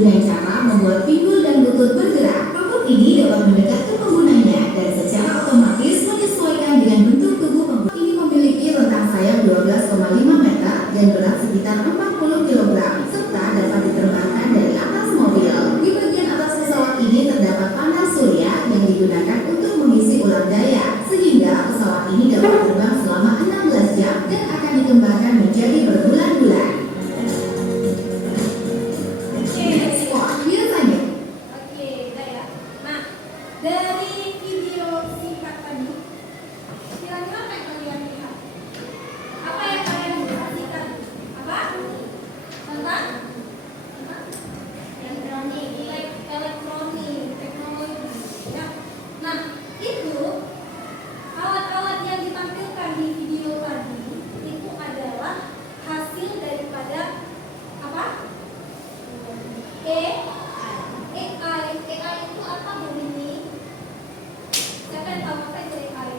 dengan cara membuat pinggul dan lutut bergerak. Robot ini dapat mendekat ke penggunanya dan secara otomatis menyesuaikan dengan bentuk tubuh pengguna. Ini memiliki rentang sayap 12,5 meter dan berat sekitar 40 kg serta dapat diterbangkan dari atas mobil. Di bagian atas pesawat ini terdapat panel surya yang digunakan untuk mengisi ulang daya, sehingga pesawat ini dapat terbang selama 16 jam dan akan dikembangkan menjadi berbulan-bulan. Dari video singkat tadi, kira-kira apa yang kalian lihat? Apa yang kalian perhatikan? Apa? Tentang elektronik, teknologi. Ya. Nah, itu alat-alat yang ditampilkan di video tadi itu adalah hasil daripada apa? AI itu apa Bu Mimi? Siapa yang tahu apa itu AI?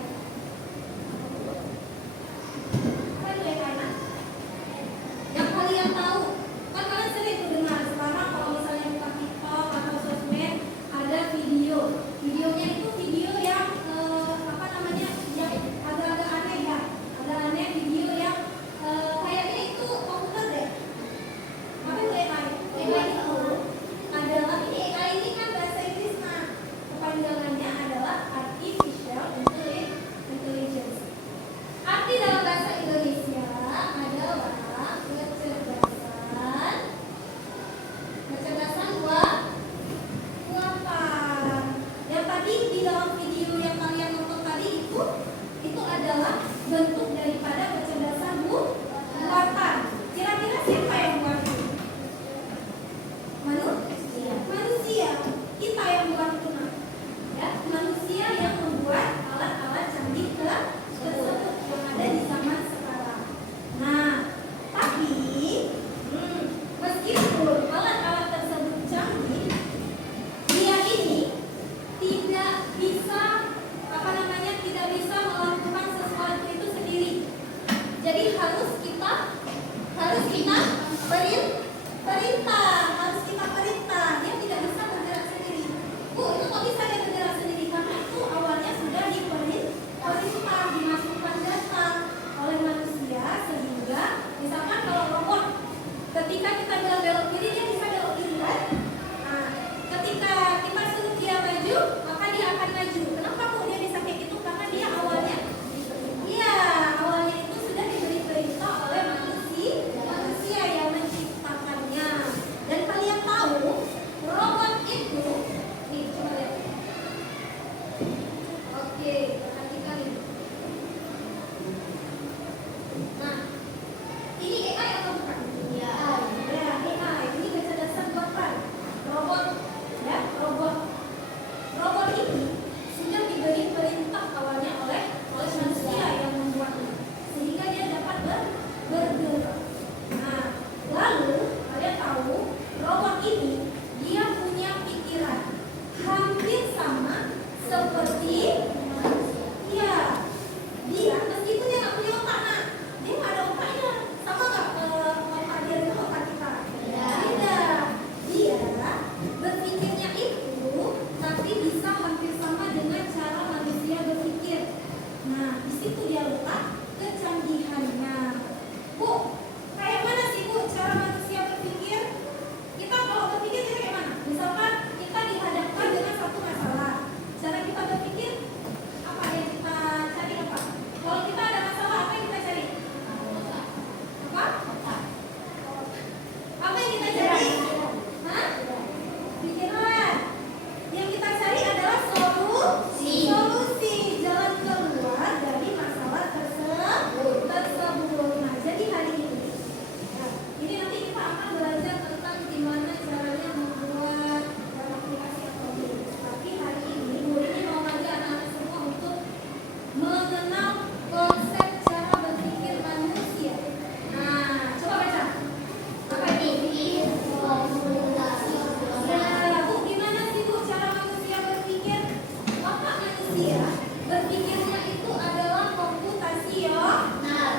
Apa itu AI? Yang kalian tahu, kan kalian sering tuh dengar sekarang kalau misalnya buka TikTok atau sosmed ada video. Videonya itu video yang apa namanya? Yang agak-agak aneh ya. Agak aneh video yang kayaknya itu komputer deh. Apa itu AI? AI itu adalah AI ini kan bahasa Inggris, nah kepanjangannya adalah Artificial Intelligence. Arti dalam bahasa Indonesia adalah kecerdasan buatan. Yang tadi di dalam video yang kalian nonton tadi itu adalah bentuk daripada kecerdasan buatan. Kira-kira siapa yang buat itu? Manusia. Kita yang buat itu, ya, manusia yang membuat alat-alat canggih tersebut yang ada di zaman sekarang. Nah, tapi meskipun alat-alat tersebut canggih, dia ini tidak bisa tidak bisa melakukan sesuatu itu sendiri. Jadi harus kita perintah. Dia tidak bisa bergerak sendiri. Bu, itu kok bisa dia bergerak sendiri? Karena itu awalnya sudah diperintah, dimasukkan data oleh manusia, sehingga misalkan kalau robot, ketika kita bilang belok kiri, dia bisa belok kiri, kan? Nah, ketika kita suruh dia maju, maka dia akan maju. Kenapa Bu dia bisa kayak gitu? Karena dia awalnya itu sudah diberi perintah oleh manusia yang menciptakannya. Dan kalian tahu robot itu, nih coba lihat. Oke, perhatikan ini. Nah, ini AI atau bukan? Ya, AI. Ini kecerdasan buatan. Robot ini sudah diberi perintah awalnya oleh manusia yang membuatnya, sehingga dia dapat bergerak. Nah, lalu kalian tahu robot ini dia punya pikiran hampir sama seperti manusia. Dia meskipun dia nggak punya otak, dia nggak ada otaknya. Sama nggak otak dia dengan otak kita? Beda. Dia berpikirnya itu tapi bisa hampir sama dengan cara manusia berpikir. Nah, di situ dia letak kecanggihannya. Bu, kayak mana sih Bu cara manusia berpikir? Kita kalau berpikir kita kayak mana? Misalkan kita dihadapkan dengan satu masalah, cara kita berpikir apa yang kita cari apa? Kalau kita ada masalah, apa yang kita cari? Apa? Apa yang kita cari? Hah? Pikiran. Yang kita cari adalah solusi, jalan keluar dari masalah tersebut. Nah, jadi hari ini, ini nanti kita akan belajar tentang gimana caranya membuat aplikasi elektronik. Tapi hari ini Bu ini mau ngajak anak-anak semua untuk mengenal konsep cara berpikir manusia. Nah, coba baca. Apa ini? Ya, Bu, gimana sih Bu cara manusia berpikir? Otak manusia berpikirnya itu adalah komputasional.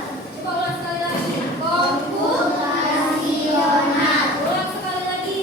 Coba ulang sekali lagi. Komputasional. Ulang sekali lagi.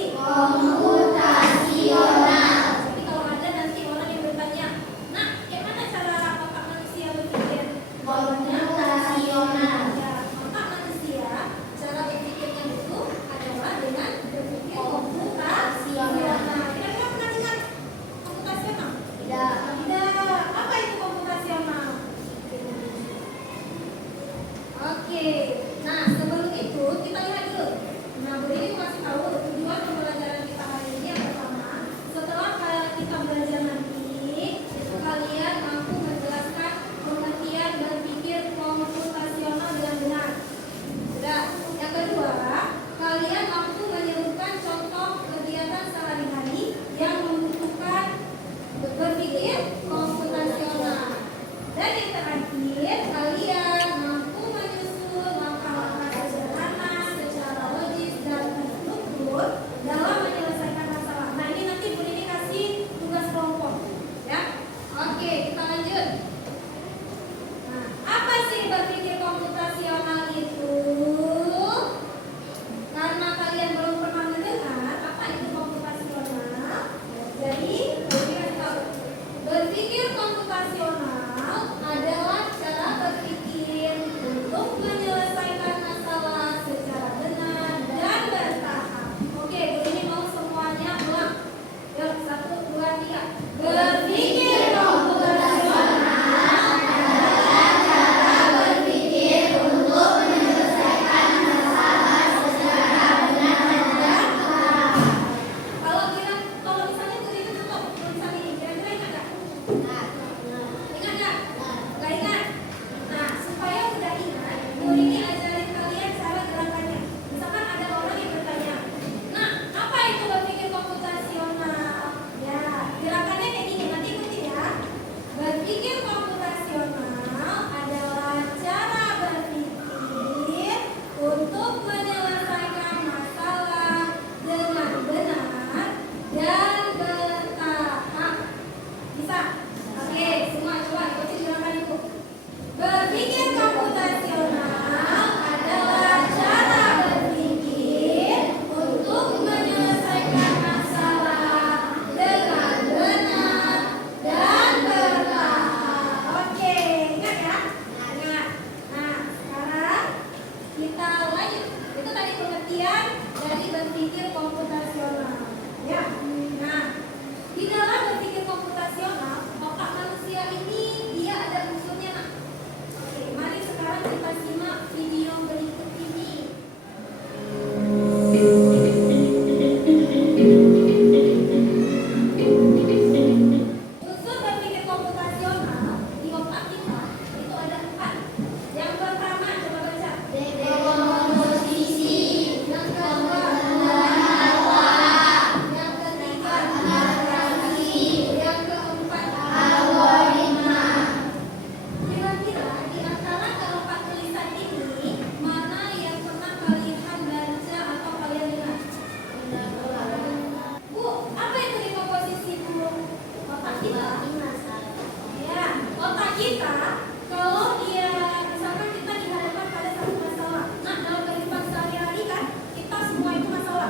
kita kalau dia misalkan kita dihadapkan pada satu masalah. Nah, dalam kehidupan sehari-hari kan kita semua itu masalah.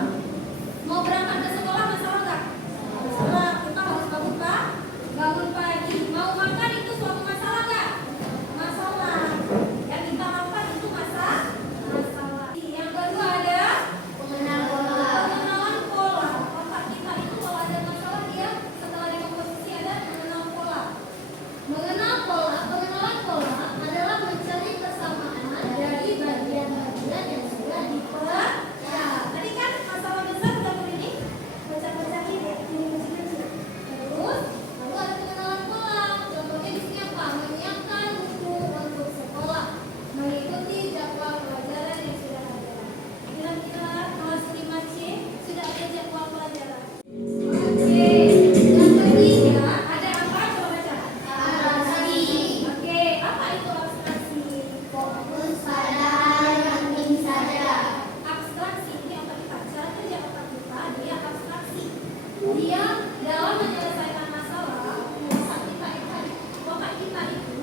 Mau berangkat ke sekolah masalah nggak? Masalah. Kita harus bangun pagi. Mau makan itu suatu masalah nggak? Masalah. Yang kita lakukan itu masalah. Yang kedua ada pengenalan pola. Otak kita itu kalau ada masalah dia setelah dia komposisi ada mengenal pola. Pengenalan pola adalah mencari kesamaan dari bagian-bagian yang sudah dipecah. Tadi kan masalah besar udah begini, pecah-pecahin ya, ini kecil-kecil. Terus, lalu ada pengenalan pola. Contohnya di sini apa? Menyiapkan buku untuk sekolah, mengikuti jadwal pelajaran yang sudah ada. Kira-kira kelas 5C sudah ada jadwal pelajaran. Oke, yang ketiga ada apa? Coba baca. Oke, apa itu abstraksi? Fokus pada hal yang ingin saja. Abstraksi ini otak kita. Cara kerja otak kita dia abstraksi. Dia dalam menyelesaikan masalah, otak kita itu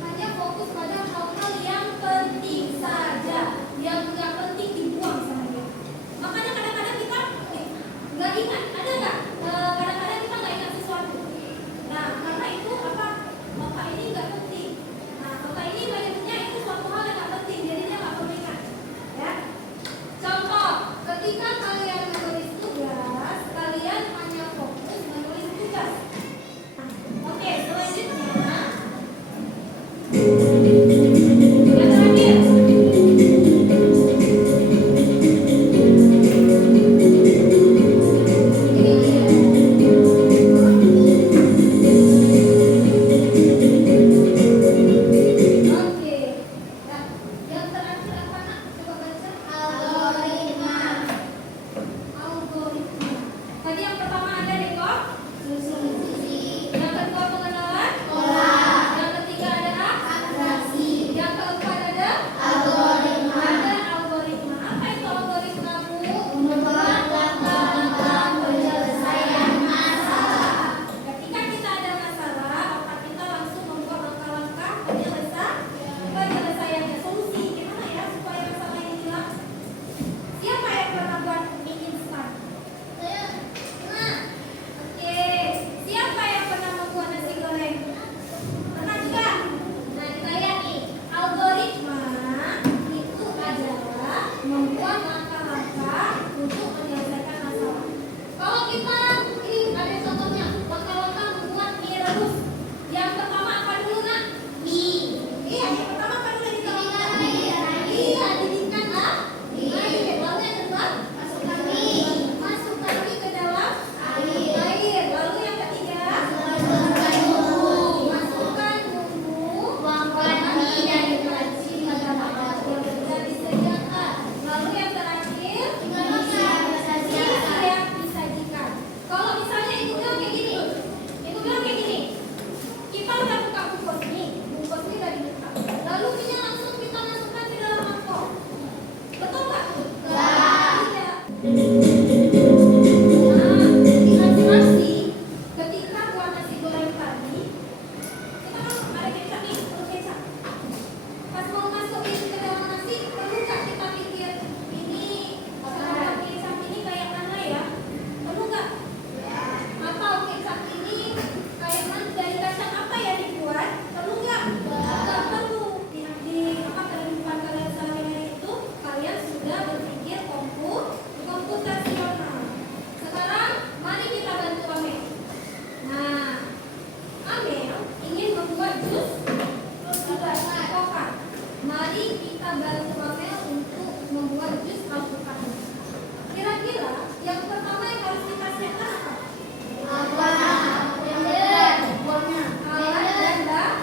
hanya fokus pada hal-hal yang penting saja, yang nggak penting dibuang sama dia. Makanya kadang-kadang kita nggak ingat, ada nggak? Kadang-kadang kita nggak ingat sesuatu. Nah, karena itu apa? Otak ini nggak penting. Nah, otak ini banyaknya itu suatu hal yang nggak penting, jadinya nggak perlu ingat. Ya. Contoh, ketika kalian menulis tugas, kalian hanya fokus menulis tugas. Oke, selanjutnya yang terakhir. Oke, yang terakhir apa nak? Coba baca. Algoritma. Algoritma. Tadi yang pertama ada dekor, Susunsi. yang kedua pengenalan, Pola. yang ketiga ada Abstraksi. yang keempat ada Algoritma. ada algoritma. Apa itu algoritma, Bu? Membuat langkah-langkah penyelesaian masalah. Ketika kita ada masalah, otak kita langsung membuat langkah-langkah penyelesaiannya. Solusi gimana ya supaya masalah ini hilang? Siapa yang pernah buat mie instan? Nah, Oke, siapa yang pernah membuat nasi goreng? Pernah juga? Nah, kita lihat nih, algoritma itu adalah membuat langkah-langkah untuk menyelesaikan masalah. Kalau kita ini ada contohnya, langkah-langkah membuat mie rebus. Yang pertama apa dulu nak? mie. Iya, yang pertama apa dulu yang Didihkan kita air. Iya, didihkan air. Lalu yang kedua, Masukkan mie. masukkan mie ke dalam Air. air. Lalu yang ketiga, Masukkan bumbu. masukkan bumbu, Tuangkan mie dari panci ke dalam yang sudah disediakan. Lalu yang terakhir, siap disajikan. Kalau misalnya ibu bilang kayak gini, kita udah buka bungkus mie udah dibuka. Lalu mie langsung kita masukkan ke dalam mangkok. Betul nggak? Tidak. Nah, di abstraksi, ketika buat nasi goreng tadi, kita kan ada kecap nih, perlu kecap. Pas mau masukin ke dalam nasi, perlu nggak kita pikir ini kecap ini kayak mana ya? Perlu nggak? Atau kecap ini kayak mana dari kacang apa ya dibuat? Perlu nggak? Nggak perlu. Di apa kehidupan kalian sehari-hari itu kalian sudah berpikir komputasional. Sekarang mari kita bantu Amel. Nah, Amel ingin membuat jus alpukat. Mari kita bantu Amel untuk membuat jus alpukat. Kira-kira yang pertama yang harus kita siapkan apa? Alat dan bahan.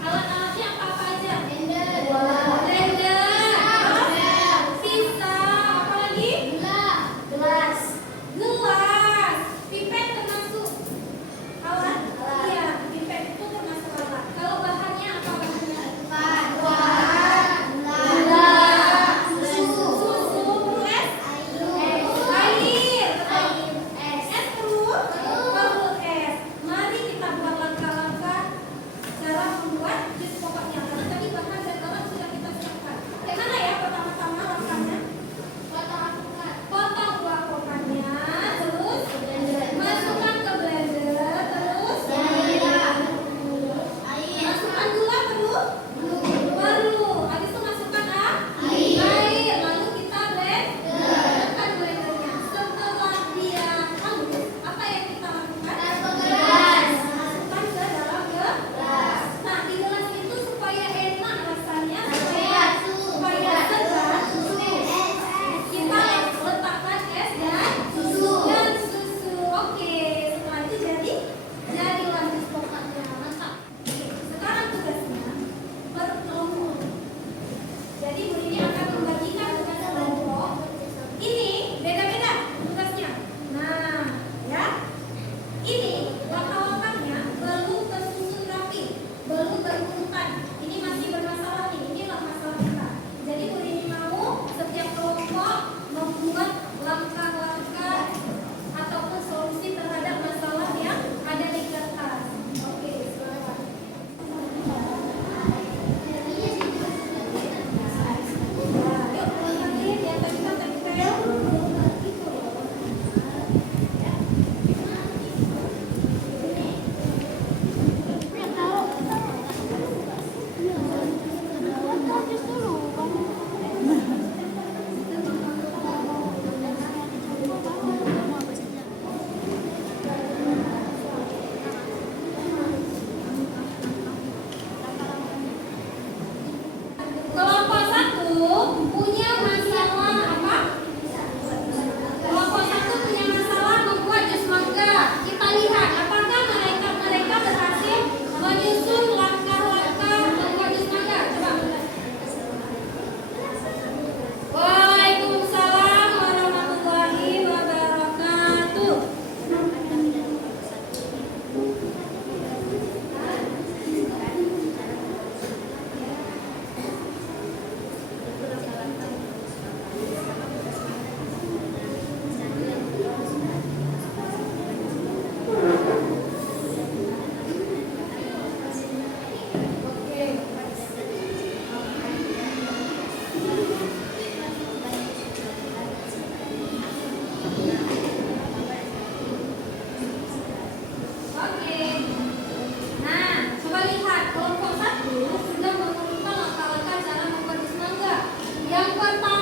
Alat-alatnya apa aja? Blender, sisa, apa lagi? Gelas, pipet termasuk alat. Iya, pipet itu termasuk alat. Kalau bahannya apa bahannya? Yang pertama